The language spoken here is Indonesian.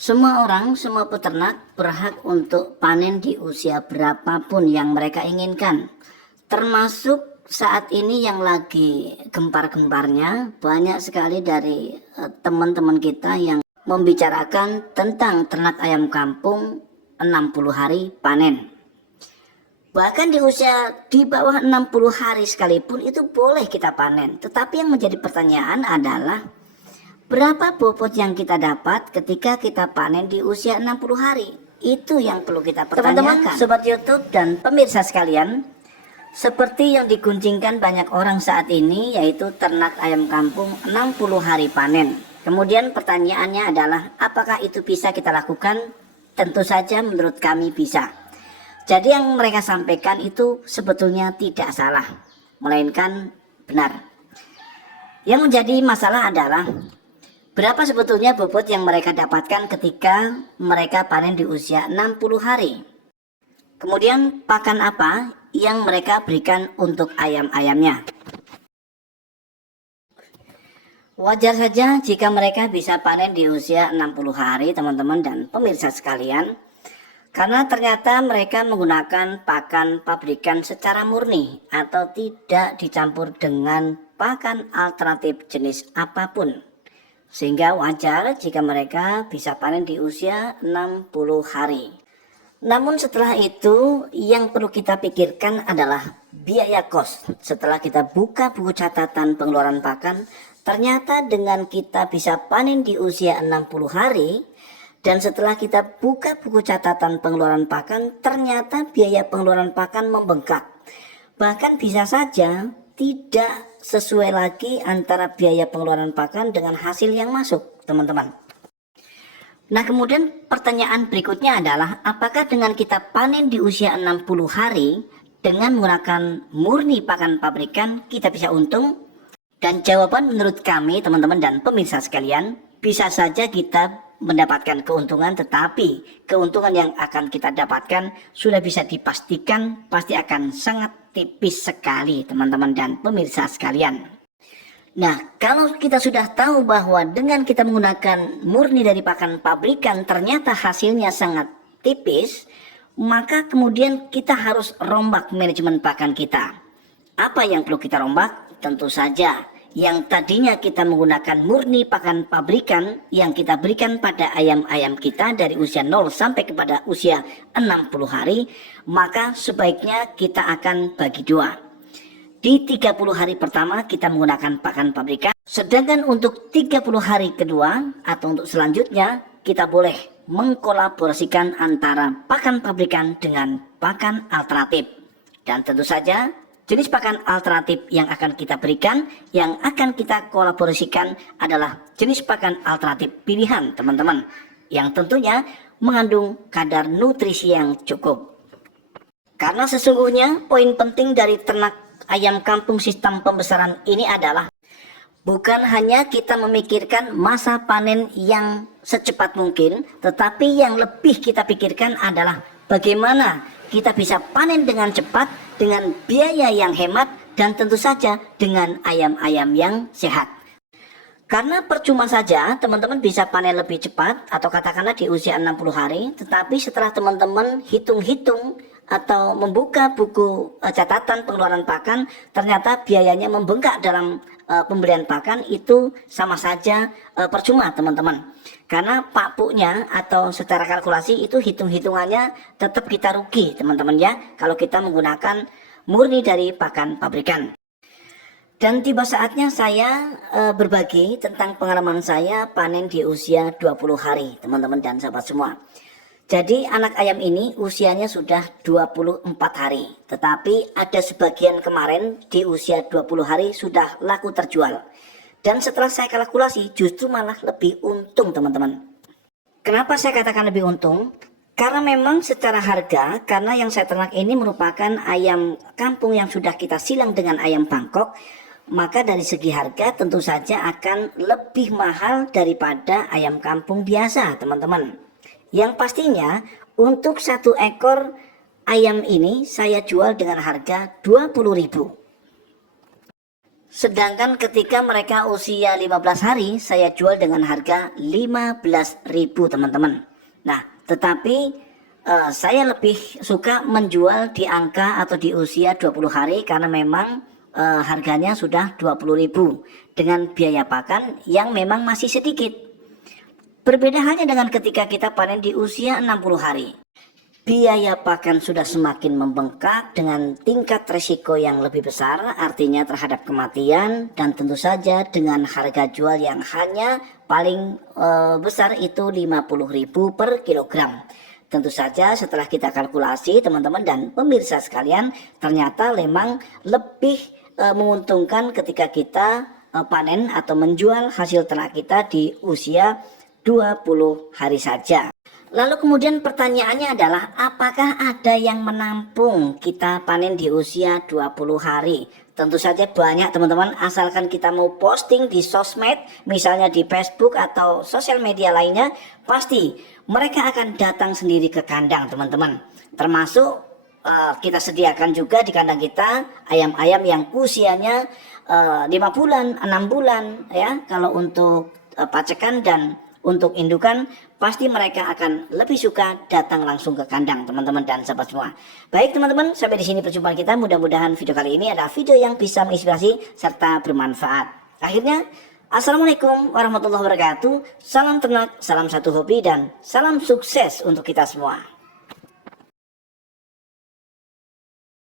Semua orang, semua peternak berhak untuk panen di usia berapapun yang mereka inginkan. Termasuk saat ini yang lagi gempar-gemparnya, banyak sekali dari teman-teman kita yang membicarakan tentang ternak ayam kampung 60 hari panen. Bahkan di usia di bawah 60 hari sekalipun itu boleh kita panen. Tetapi yang menjadi pertanyaan adalah berapa bobot yang kita dapat ketika kita panen di usia 60 hari? Itu yang perlu kita pertanyakan. Teman-teman, sobat YouTube dan pemirsa sekalian, seperti yang diguncingkan banyak orang saat ini, yaitu ternak ayam kampung 60 hari panen. Kemudian pertanyaannya adalah, apakah itu bisa kita lakukan? Tentu saja menurut kami bisa. Jadi yang mereka sampaikan itu sebetulnya tidak salah, melainkan benar. Yang menjadi masalah adalah berapa sebetulnya bobot yang mereka dapatkan ketika mereka panen di usia 60 hari. Kemudian pakan apa yang mereka berikan untuk ayam-ayamnya. Wajar saja jika mereka bisa panen di usia 60 hari teman-teman dan pemirsa sekalian. Karena ternyata mereka menggunakan pakan pabrikan secara murni atau tidak dicampur dengan pakan alternatif jenis apapun. Sehingga wajar jika mereka bisa panen di usia 60 hari. Namun setelah itu yang perlu kita pikirkan adalah biaya kos. Setelah kita buka buku catatan pengeluaran pakan, ternyata dengan kita bisa panen di usia 60 hari, dan setelah kita buka buku catatan pengeluaran pakan, ternyata biaya pengeluaran pakan membengkak. Bahkan bisa saja tidak sesuai lagi antara biaya pengeluaran pakan dengan hasil yang masuk, teman-teman. Nah, kemudian pertanyaan berikutnya adalah, apakah dengan kita panen di usia 60 hari dengan menggunakan murni pakan pabrikan kita bisa untung? Dan jawaban menurut kami, teman-teman dan pemirsa sekalian, bisa saja kita mendapatkan keuntungan, tetapi keuntungan yang akan kita dapatkan sudah bisa dipastikan pasti akan sangat tipis sekali, teman-teman dan pemirsa sekalian. Nah, kalau kita sudah tahu bahwa dengan kita menggunakan murni dari pakan pabrikan ternyata hasilnya sangat tipis, maka kemudian kita harus rombak manajemen pakan kita. Apa yang perlu kita rombak? Tentu saja yang tadinya kita menggunakan murni pakan pabrikan yang kita berikan pada ayam-ayam kita dari usia 0 sampai kepada usia 60 hari, maka sebaiknya kita akan bagi dua. Di 30 hari pertama kita menggunakan pakan pabrikan, sedangkan untuk 30 hari kedua atau untuk selanjutnya kita boleh mengkolaborasikan antara pakan pabrikan dengan pakan alternatif. Dan tentu saja jenis pakan alternatif yang akan kita berikan, yang akan kita kolaborasikan adalah jenis pakan alternatif pilihan, teman-teman, yang tentunya mengandung kadar nutrisi yang cukup. Karena sesungguhnya poin penting dari ternak ayam kampung sistem pembesaran ini adalah bukan hanya kita memikirkan masa panen yang secepat mungkin, tetapi yang lebih kita pikirkan adalah bagaimana kita bisa panen dengan cepat, dengan biaya yang hemat, dan tentu saja dengan ayam-ayam yang sehat. Karena percuma saja teman-teman bisa panen lebih cepat atau katakanlah di usia 60 hari, tetapi setelah teman-teman hitung-hitung atau membuka buku catatan pengeluaran pakan, ternyata biayanya membengkak dalam pembelian pakan, itu sama saja percuma, teman-teman. Karena pakpuknya atau secara kalkulasi itu hitung-hitungannya tetap kita rugi, teman-teman ya, kalau kita menggunakan murni dari pakan pabrikan. Dan tiba saatnya saya berbagi tentang pengalaman saya panen di usia 20 hari, teman-teman dan sahabat semua. Jadi anak ayam ini usianya sudah 24 hari, tetapi ada sebagian kemarin di usia 20 hari sudah laku terjual. Dan setelah saya kalkulasi justru malah lebih untung, teman-teman. Kenapa saya katakan lebih untung? Karena memang secara harga, karena yang saya ternak ini merupakan ayam kampung yang sudah kita silang dengan ayam Bangkok, maka dari segi harga tentu saja akan lebih mahal daripada ayam kampung biasa, teman-teman. Yang pastinya untuk satu ekor ayam ini saya jual dengan harga 20.000. Sedangkan ketika mereka usia 15 hari, saya jual dengan harga 15.000 teman-teman. Nah, tetapi saya lebih suka menjual di angka atau di usia 20 hari karena memang harganya sudah 20.000 dengan biaya pakan yang memang masih sedikit. Berbeda halnya dengan ketika kita panen di usia 60 hari. Biaya pakan sudah semakin membengkak dengan tingkat resiko yang lebih besar, artinya terhadap kematian, dan tentu saja dengan harga jual yang hanya paling besar itu 50.000 per kilogram. Tentu saja setelah kita kalkulasi teman-teman dan pemirsa sekalian, ternyata memang lebih menguntungkan ketika kita panen atau menjual hasil ternak kita di usia 20 hari saja. Lalu kemudian pertanyaannya adalah apakah ada yang menampung kita panen di usia 20 hari? Tentu saja banyak teman-teman, asalkan kita mau posting di sosmed, misalnya di Facebook atau sosial media lainnya, pasti mereka akan datang sendiri ke kandang teman-teman. Termasuk kita sediakan juga di kandang kita ayam-ayam yang usianya 5 bulan, 6 bulan ya. Kalau untuk pacekan dan untuk indukan pasti mereka akan lebih suka datang langsung ke kandang teman-teman dan sahabat semua. Baik teman-teman, sampai di sini perjumpaan kita. Mudah-mudahan video kali ini adalah video yang bisa menginspirasi serta bermanfaat. Akhirnya, assalamualaikum warahmatullahi wabarakatuh. Salam ternak, salam satu hobi dan salam sukses untuk kita semua.